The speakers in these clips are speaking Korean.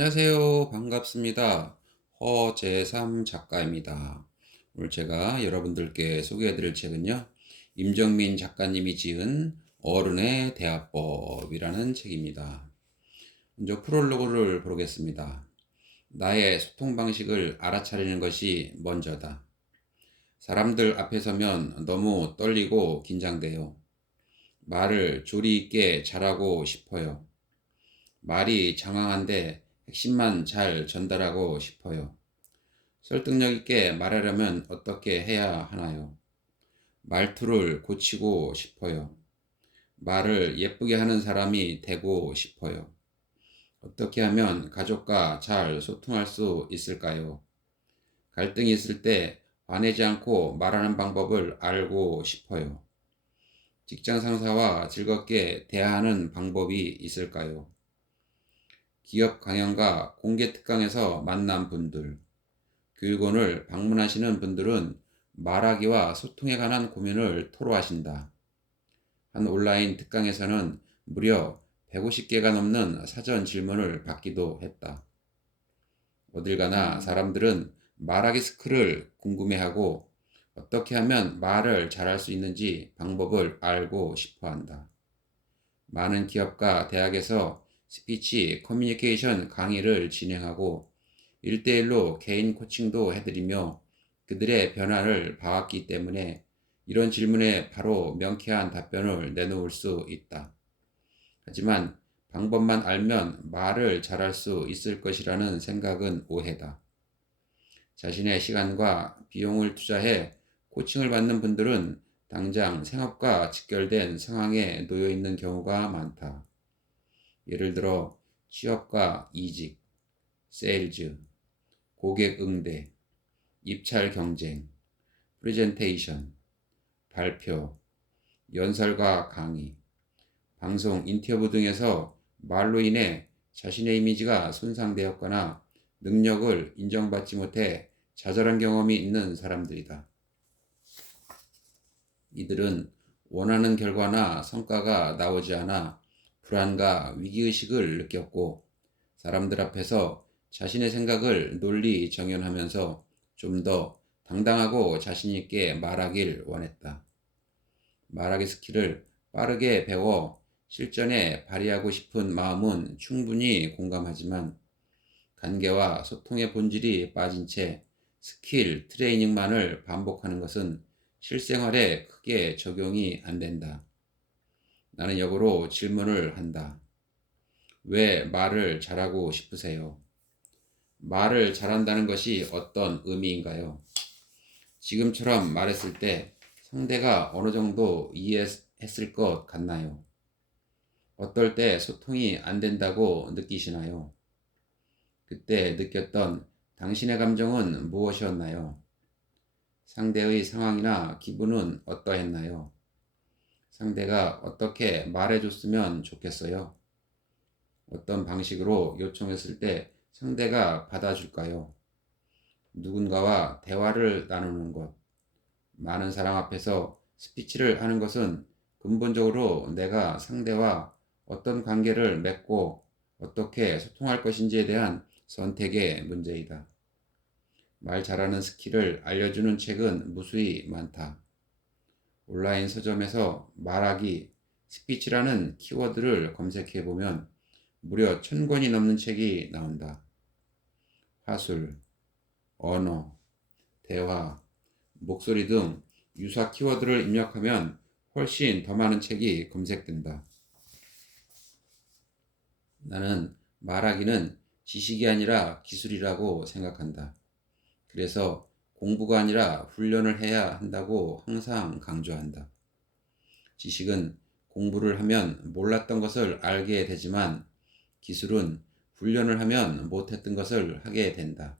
안녕하세요. 반갑습니다. 허재삼 작가입니다. 오늘 제가 여러분들께 소개해 드릴 책은요. 임정민 작가님이 지은 어른의 대화법이라는 책입니다. 먼저 프롤로그를 보겠습니다. 나의 소통 방식을 알아차리는 것이 먼저다. 사람들 앞에 서면 너무 떨리고 긴장돼요. 말을 조리 있게 잘하고 싶어요. 말이 장황한데 핵심만 잘 전달하고 싶어요. 설득력 있게 말하려면 어떻게 해야 하나요? 말투를 고치고 싶어요. 말을 예쁘게 하는 사람이 되고 싶어요. 어떻게 하면 가족과 잘 소통할 수 있을까요? 갈등이 있을 때 화내지 않고 말하는 방법을 알고 싶어요. 직장 상사와 즐겁게 대화하는 방법이 있을까요? 기업 강연과 공개 특강에서 만난 분들, 교육원을 방문하시는 분들은 말하기와 소통에 관한 고민을 토로하신다. 한 온라인 특강에서는 무려 150개가 넘는 사전 질문을 받기도 했다. 어딜 가나 사람들은 말하기 스킬을 궁금해하고 어떻게 하면 말을 잘할 수 있는지 방법을 알고 싶어 한다. 많은 기업과 대학에서 스피치 커뮤니케이션 강의를 진행하고 1대1로 개인 코칭도 해드리며 그들의 변화를 봐왔기 때문에 이런 질문에 바로 명쾌한 답변을 내놓을 수 있다. 하지만 방법만 알면 말을 잘할 수 있을 것이라는 생각은 오해다. 자신의 시간과 비용을 투자해 코칭을 받는 분들은 당장 생업과 직결된 상황에 놓여 있는 경우가 많다. 예를 들어 취업과 이직, 세일즈, 고객 응대, 입찰 경쟁, 프레젠테이션, 발표, 연설과 강의, 방송 인터뷰 등에서 말로 인해 자신의 이미지가 손상되었거나 능력을 인정받지 못해 좌절한 경험이 있는 사람들이다. 이들은 원하는 결과나 성과가 나오지 않아 불안과 위기의식을 느꼈고 사람들 앞에서 자신의 생각을 논리 정연하면서 좀 더 당당하고 자신있게 말하길 원했다. 말하기 스킬을 빠르게 배워 실전에 발휘하고 싶은 마음은 충분히 공감하지만 관계와 소통의 본질이 빠진 채 스킬 트레이닝만을 반복하는 것은 실생활에 크게 적용이 안 된다. 나는 역으로 질문을 한다. 왜 말을 잘하고 싶으세요? 말을 잘한다는 것이 어떤 의미인가요? 지금처럼 말했을 때 상대가 어느 정도 이해했을 것 같나요? 어떨 때 소통이 안 된다고 느끼시나요? 그때 느꼈던 당신의 감정은 무엇이었나요? 상대의 상황이나 기분은 어떠했나요? 상대가 어떻게 말해줬으면 좋겠어요? 어떤 방식으로 요청했을 때 상대가 받아줄까요? 누군가와 대화를 나누는 것, 많은 사람 앞에서 스피치를 하는 것은 근본적으로 내가 상대와 어떤 관계를 맺고 어떻게 소통할 것인지에 대한 선택의 문제이다. 말 잘하는 스킬을 알려주는 책은 무수히 많다. 온라인 서점에서 말하기, 스피치라는 키워드를 검색해 보면 무려 1000권이 넘는 책이 나온다. 화술, 언어, 대화, 목소리 등 유사 키워드를 입력하면 훨씬 더 많은 책이 검색된다. 나는 말하기는 지식이 아니라 기술이라고 생각한다. 그래서 공부가 아니라 훈련을 해야 한다고 항상 강조한다. 지식은 공부를 하면 몰랐던 것을 알게 되지만 기술은 훈련을 하면 못했던 것을 하게 된다.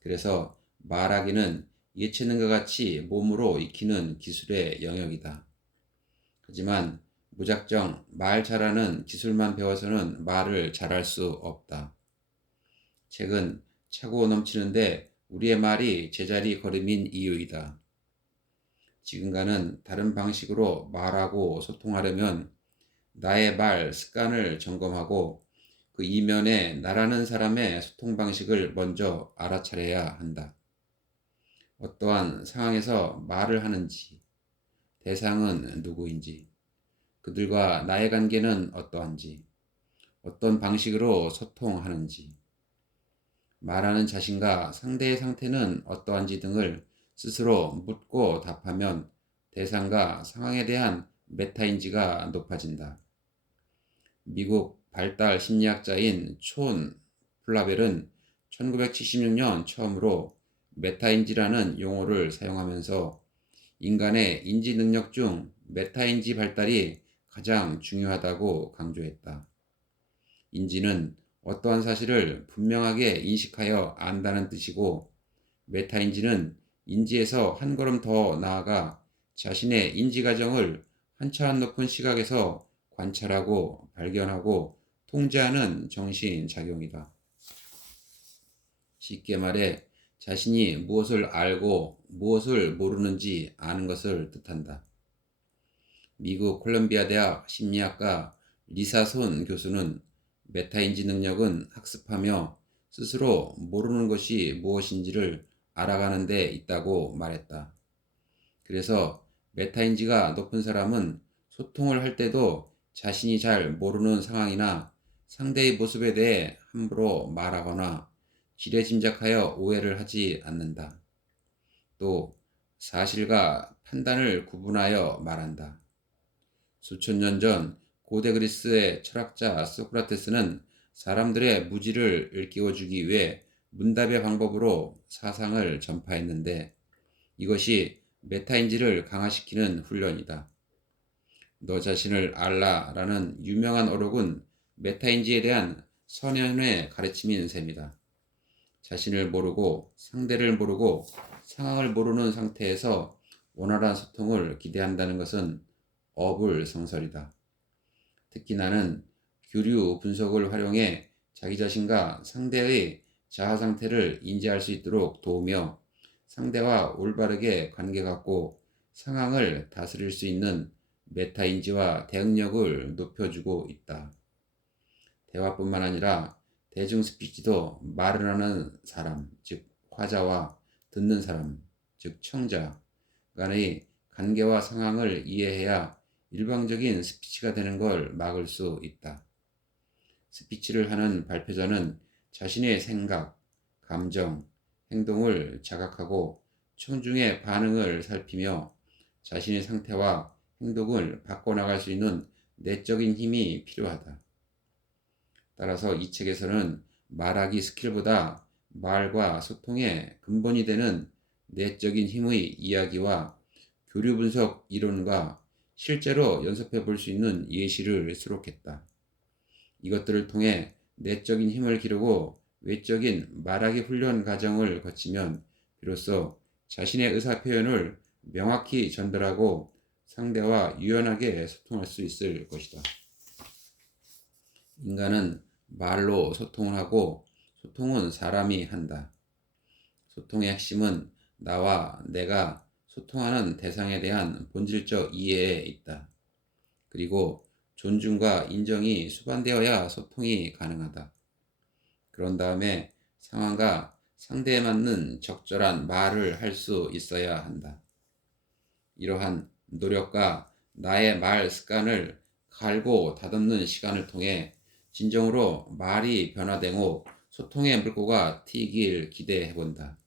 그래서 말하기는 예체능과 같이 몸으로 익히는 기술의 영역이다. 하지만 무작정 말 잘하는 기술만 배워서는 말을 잘할 수 없다. 책은 차고 넘치는데 우리의 말이 제자리 걸음인 이유이다. 지금과는 다른 방식으로 말하고 소통하려면 나의 말 습관을 점검하고 그 이면에 나라는 사람의 소통 방식을 먼저 알아차려야 한다. 어떠한 상황에서 말을 하는지, 대상은 누구인지, 그들과 나의 관계는 어떠한지, 어떤 방식으로 소통하는지, 말하는 자신과 상대의 상태는 어떠한지 등을 스스로 묻고 답하면 대상과 상황에 대한 메타인지가 높아진다. 미국 발달 심리학자인 촌 플라벨은 1976년 처음으로 메타인지라는 용어를 사용하면서 인간의 인지 능력 중 메타인지 발달이 가장 중요하다고 강조했다. 인지는 어떠한 사실을 분명하게 인식하여 안다는 뜻이고, 메타인지는 인지에서 한 걸음 더 나아가 자신의 인지 과정을 한 차원 높은 시각에서 관찰하고 발견하고 통제하는 정신 작용이다. 쉽게 말해 자신이 무엇을 알고 무엇을 모르는지 아는 것을 뜻한다. 미국 콜롬비아 대학 심리학과 리사 손 교수는 메타인지 능력은 학습하며 스스로 모르는 것이 무엇인지를 알아가는 데 있다고 말했다. 그래서 메타인지가 높은 사람은 소통을 할 때도 자신이 잘 모르는 상황이나 상대의 모습에 대해 함부로 말하거나 지레짐작하여 오해를 하지 않는다. 또 사실과 판단을 구분하여 말한다. 수천 년 전 고대 그리스의 철학자 소크라테스는 사람들의 무지를 일깨워주기 위해 문답의 방법으로 사상을 전파했는데, 이것이 메타인지를 강화시키는 훈련이다. 너 자신을 알라라는 유명한 어록은 메타인지에 대한 선현의 가르침인 셈이다. 자신을 모르고 상대를 모르고 상황을 모르는 상태에서 원활한 소통을 기대한다는 것은 어불성설이다. 특히 나는 교류 분석을 활용해 자기 자신과 상대의 자아 상태를 인지할 수 있도록 도우며 상대와 올바르게 관계 갖고 상황을 다스릴 수 있는 메타인지와 대응력을 높여주고 있다. 대화뿐만 아니라 대중 스피치도 말을 하는 사람, 즉 화자와 듣는 사람, 즉 청자 간의 관계와 상황을 이해해야 일방적인 스피치가 되는 걸 막을 수 있다. 스피치를 하는 발표자는 자신의 생각, 감정, 행동을 자각하고 청중의 반응을 살피며 자신의 상태와 행동을 바꿔나갈 수 있는 내적인 힘이 필요하다. 따라서 이 책에서는 말하기 스킬보다 말과 소통의 근본이 되는 내적인 힘의 이야기와 교류 분석 이론과 실제로 연습해 볼 수 있는 예시를 수록했다. 이것들을 통해 내적인 힘을 기르고 외적인 말하기 훈련 과정을 거치면 비로소 자신의 의사 표현을 명확히 전달하고 상대와 유연하게 소통할 수 있을 것이다. 인간은 말로 소통을 하고 소통은 사람이 한다. 소통의 핵심은 나와 내가 소통하는 대상에 대한 본질적 이해에 있다. 그리고 존중과 인정이 수반되어야 소통이 가능하다. 그런 다음에 상황과 상대에 맞는 적절한 말을 할 수 있어야 한다. 이러한 노력과 나의 말 습관을 갈고 다듬는 시간을 통해 진정으로 말이 변화되고 소통의 물꼬가 튀길 기대해본다.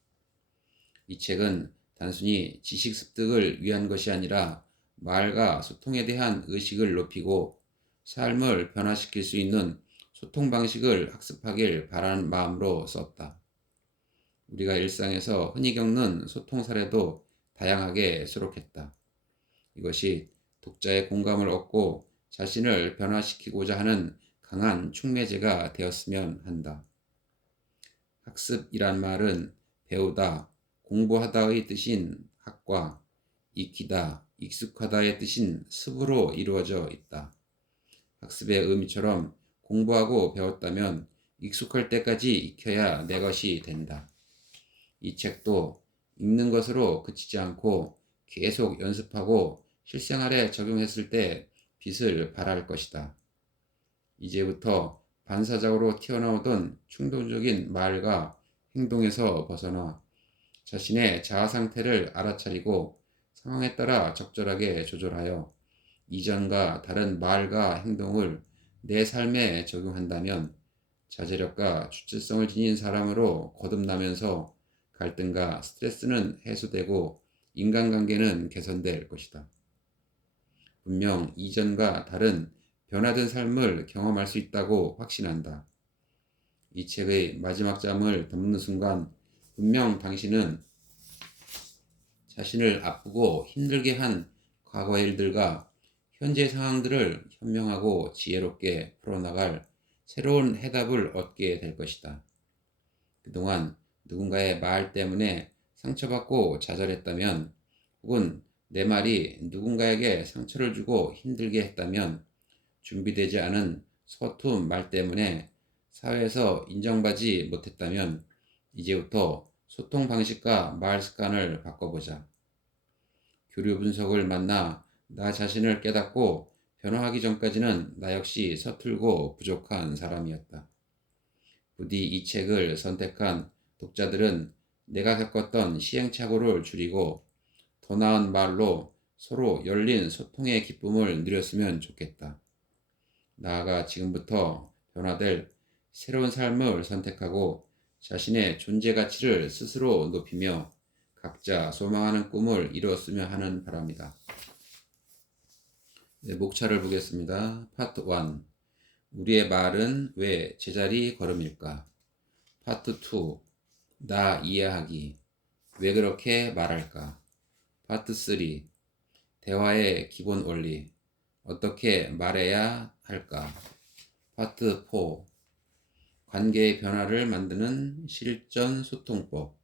이 책은 단순히 지식 습득을 위한 것이 아니라 말과 소통에 대한 의식을 높이고 삶을 변화시킬 수 있는 소통 방식을 학습하길 바라는 마음으로 썼다. 우리가 일상에서 흔히 겪는 소통 사례도 다양하게 수록했다. 이것이 독자의 공감을 얻고 자신을 변화시키고자 하는 강한 촉매제가 되었으면 한다. 학습이란 말은 배우다, 공부하다의 뜻인 학과, 익히다, 익숙하다의 뜻인 습으로 이루어져 있다. 학습의 의미처럼 공부하고 배웠다면 익숙할 때까지 익혀야 내 것이 된다. 이 책도 읽는 것으로 그치지 않고 계속 연습하고 실생활에 적용했을 때 빛을 발할 것이다. 이제부터 반사적으로 튀어나오던 충동적인 말과 행동에서 벗어나 자신의 자아 상태를 알아차리고 상황에 따라 적절하게 조절하여 이전과 다른 말과 행동을 내 삶에 적용한다면 자제력과 주체성을 지닌 사람으로 거듭나면서 갈등과 스트레스는 해소되고 인간관계는 개선될 것이다. 분명 이전과 다른 변화된 삶을 경험할 수 있다고 확신한다. 이 책의 마지막 장을 덮는 순간 분명 당신은 자신을 아프고 힘들게 한 과거의 일들과 현재 상황들을 현명하고 지혜롭게 풀어나갈 새로운 해답을 얻게 될 것이다. 그동안 누군가의 말 때문에 상처받고 좌절했다면, 혹은 내 말이 누군가에게 상처를 주고 힘들게 했다면, 준비되지 않은 서툰 말 때문에 사회에서 인정받지 못했다면, 이제부터 소통 방식과 말 습관을 바꿔보자. 교류 분석을 만나 나 자신을 깨닫고 변화하기 전까지는 나 역시 서툴고 부족한 사람이었다. 부디 이 책을 선택한 독자들은 내가 겪었던 시행착오를 줄이고 더 나은 말로 서로 열린 소통의 기쁨을 누렸으면 좋겠다. 나아가 지금부터 변화될 새로운 삶을 선택하고 자신의 존재 가치를 스스로 높이며 각자 소망하는 꿈을 이루었으면 하는 바람이다. 네, 목차를 보겠습니다. 파트 1. 우리의 말은 왜 제자리 걸음일까? 파트 2. 나 이해하기. 왜 그렇게 말할까? 파트 3. 대화의 기본 원리. 어떻게 말해야 할까? 파트 4. 관계의 변화를 만드는 실전 소통법.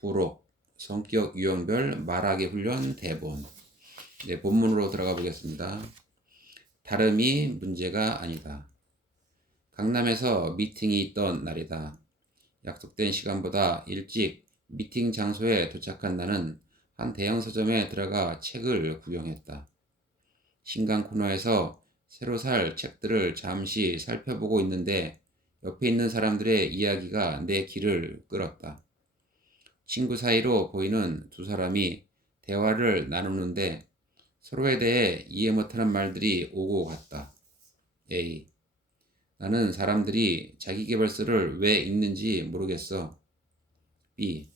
부록, 성격 유형별 말하기 훈련 대본. 네, 본문으로 들어가 보겠습니다. 다름이 문제가 아니다. 강남에서 미팅이 있던 날이다. 약속된 시간보다 일찍 미팅 장소에 도착한 나는 한 대형 서점에 들어가 책을 구경했다. 신간 코너에서 새로 살 책들을 잠시 살펴보고 있는데 옆에 있는 사람들의 이야기가 내 귀를 끌었다. 친구 사이로 보이는 두 사람이 대화를 나누는데 서로에 대해 이해 못하는 말들이 오고 갔다. A. 나는 사람들이 자기계발서를 왜 읽는지 모르겠어. B.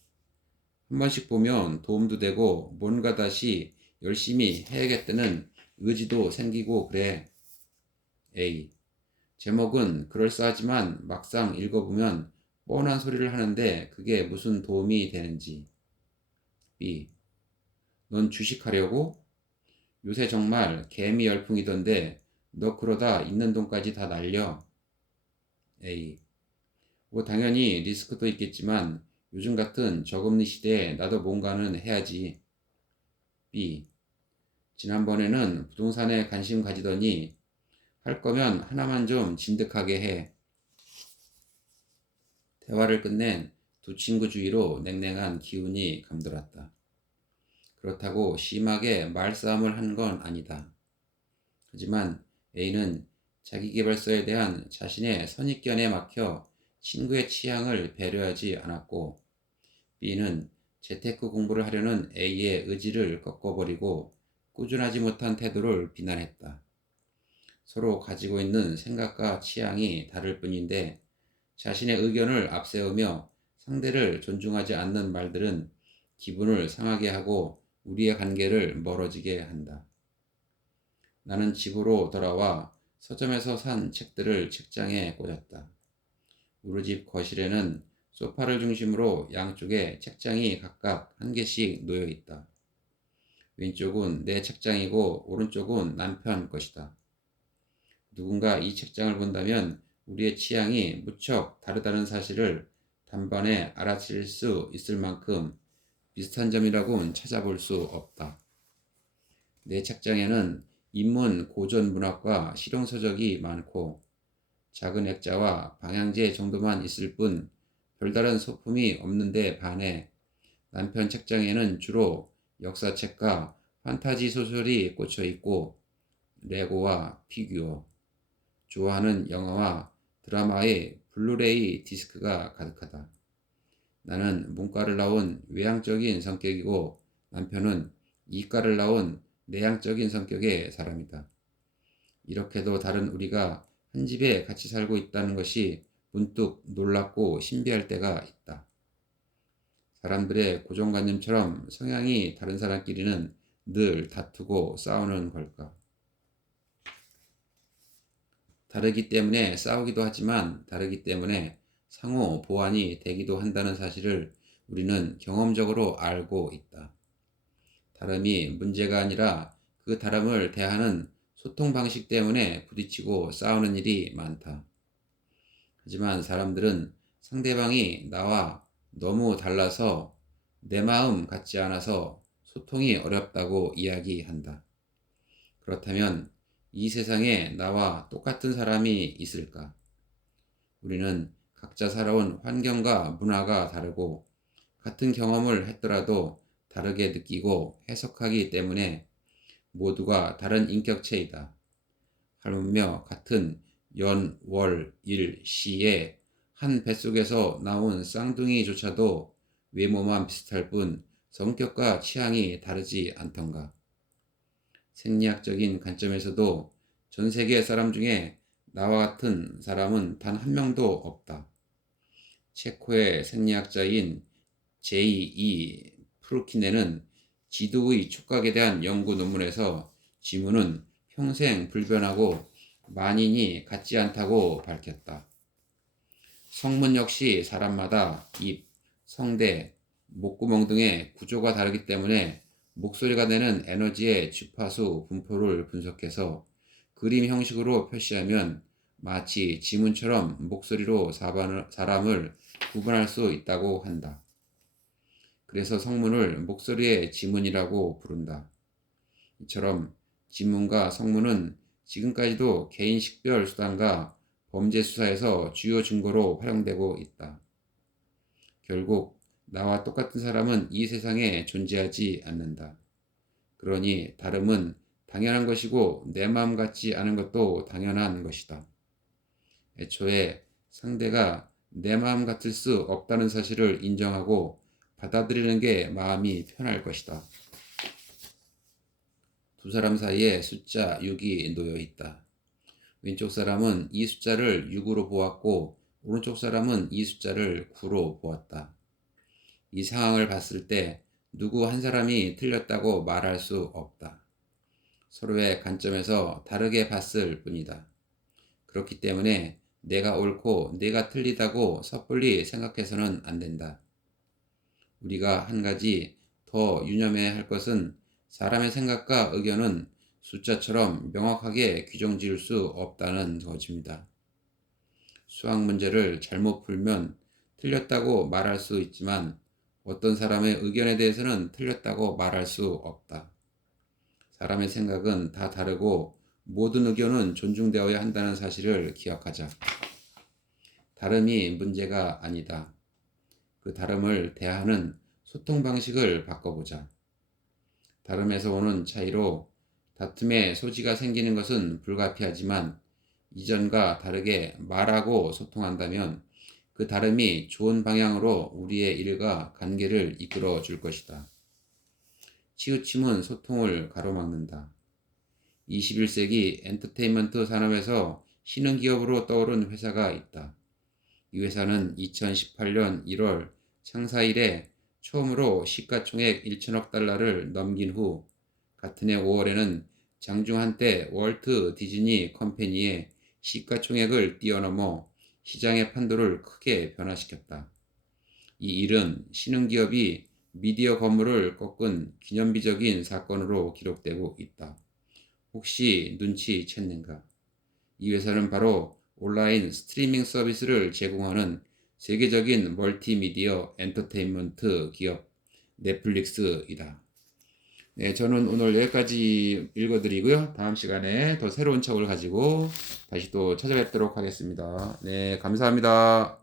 한 번씩 보면 도움도 되고 뭔가 다시 열심히 해야겠다는 의지도 생기고 그래. A. 제목은 그럴싸하지만 막상 읽어보면 뻔한 소리를 하는데 그게 무슨 도움이 되는지. B. 넌 주식하려고? 요새 정말 개미 열풍이던데 너 그러다 있는 돈까지 다 날려. A. 뭐 당연히 리스크도 있겠지만 요즘 같은 저금리 시대에 나도 뭔가는 해야지. B. 지난번에는 부동산에 관심 가지더니 할 거면 하나만 좀 진득하게 해. 대화를 끝낸 두 친구 주위로 냉랭한 기운이 감돌았다. 그렇다고 심하게 말싸움을 한 건 아니다. 하지만 A는 자기계발서에 대한 자신의 선입견에 막혀 친구의 취향을 배려하지 않았고, B는 재테크 공부를 하려는 A의 의지를 꺾어버리고 꾸준하지 못한 태도를 비난했다. 서로 가지고 있는 생각과 취향이 다를 뿐인데 자신의 의견을 앞세우며 상대를 존중하지 않는 말들은 기분을 상하게 하고 우리의 관계를 멀어지게 한다. 나는 집으로 돌아와 서점에서 산 책들을 책장에 꽂았다. 우리 집 거실에는 소파를 중심으로 양쪽에 책장이 각각 한 개씩 놓여 있다. 왼쪽은 내 책장이고 오른쪽은 남편 것이다. 누군가 이 책장을 본다면 우리의 취향이 무척 다르다는 사실을 단번에 알아챌 수 있을 만큼 비슷한 점이라고는 찾아볼 수 없다. 내 책장에는 인문 고전 문학과 실용서적이 많고 작은 액자와 방향제 정도만 있을 뿐 별다른 소품이 없는데 반해 남편 책장에는 주로 역사책과 판타지 소설이 꽂혀 있고 레고와 피규어, 좋아하는 영화와 드라마의 블루레이 디스크가 가득하다. 나는 문과를 나온 외향적인 성격이고 남편은 이과를 나온 내향적인 성격의 사람이다. 이렇게도 다른 우리가 한 집에 같이 살고 있다는 것이 문득 놀랍고 신비할 때가 있다. 사람들의 고정관념처럼 성향이 다른 사람끼리는 늘 다투고 싸우는 걸까? 다르기 때문에 싸우기도 하지만 다르기 때문에 상호 보완이 되기도 한다는 사실을 우리는 경험적으로 알고 있다. 다름이 문제가 아니라 그 다름을 대하는 소통 방식 때문에 부딪히고 싸우는 일이 많다. 하지만 사람들은 상대방이 나와 너무 달라서 내 마음 같지 않아서 소통이 어렵다고 이야기한다. 그렇다면 이 세상에 나와 똑같은 사람이 있을까? 우리는 각자 살아온 환경과 문화가 다르고 같은 경험을 했더라도 다르게 느끼고 해석하기 때문에 모두가 다른 인격체이다. 하물며 같은 연, 월, 일, 시의 한 뱃속에서 나온 쌍둥이조차도 외모만 비슷할 뿐 성격과 취향이 다르지 않던가. 생리학적인 관점에서도 전 세계 사람 중에 나와 같은 사람은 단 한 명도 없다. 체코의 생리학자인 J.E. 프루키네는 지도의 촉각에 대한 연구 논문에서 지문은 평생 불변하고 만인이 같지 않다고 밝혔다. 성문 역시 사람마다 입, 성대, 목구멍 등의 구조가 다르기 때문에 목소리가 내는 에너지의 주파수 분포를 분석해서 그림 형식으로 표시하면 마치 지문처럼 목소리로 사람을 구분할 수 있다고 한다. 그래서 성문을 목소리의 지문이라고 부른다. 이처럼 지문과 성문은 지금까지도 개인 식별 수단과 범죄 수사에서 주요 증거로 활용되고 있다. 결국 나와 똑같은 사람은 이 세상에 존재하지 않는다. 그러니 다름은 당연한 것이고 내 마음 같지 않은 것도 당연한 것이다. 애초에 상대가 내 마음 같을 수 없다는 사실을 인정하고 받아들이는 게 마음이 편할 것이다. 두 사람 사이에 숫자 6이 놓여 있다. 왼쪽 사람은 이 숫자를 6으로 보았고 오른쪽 사람은 이 숫자를 9로 보았다. 이 상황을 봤을 때 누구 한 사람이 틀렸다고 말할 수 없다. 서로의 관점에서 다르게 봤을 뿐이다. 그렇기 때문에 내가 옳고 내가 틀리다고 섣불리 생각해서는 안 된다. 우리가 한 가지 더 유념해야 할 것은 사람의 생각과 의견은 숫자처럼 명확하게 규정 지을 수 없다는 것입니다. 수학 문제를 잘못 풀면 틀렸다고 말할 수 있지만 어떤 사람의 의견에 대해서는 틀렸다고 말할 수 없다. 사람의 생각은 다 다르고 모든 의견은 존중되어야 한다는 사실을 기억하자. 다름이 문제가 아니다. 그 다름을 대하는 소통 방식을 바꿔보자. 다름에서 오는 차이로 다툼의 소지가 생기는 것은 불가피하지만 이전과 다르게 말하고 소통한다면 그 다름이 좋은 방향으로 우리의 일과 관계를 이끌어 줄 것이다. 치우침은 소통을 가로막는다. 21세기 엔터테인먼트 산업에서 신흥기업으로 떠오른 회사가 있다. 이 회사는 2018년 1월 창사 이래 처음으로 시가총액 1천억 달러를 넘긴 후 같은 해 5월에는 장중 한때 월트 디즈니 컴퍼니의 시가총액을 뛰어넘어 시장의 판도를 크게 변화시켰다. 이 일은 신흥기업이 미디어 건물을 꺾은 기념비적인 사건으로 기록되고 있다. 혹시 눈치챘는가? 이 회사는 바로 온라인 스트리밍 서비스를 제공하는 세계적인 멀티미디어 엔터테인먼트 기업 넷플릭스이다. 네, 저는 오늘 여기까지 읽어드리고요. 다음 시간에 더 새로운 책을 가지고 다시 또 찾아뵙도록 하겠습니다. 네, 감사합니다.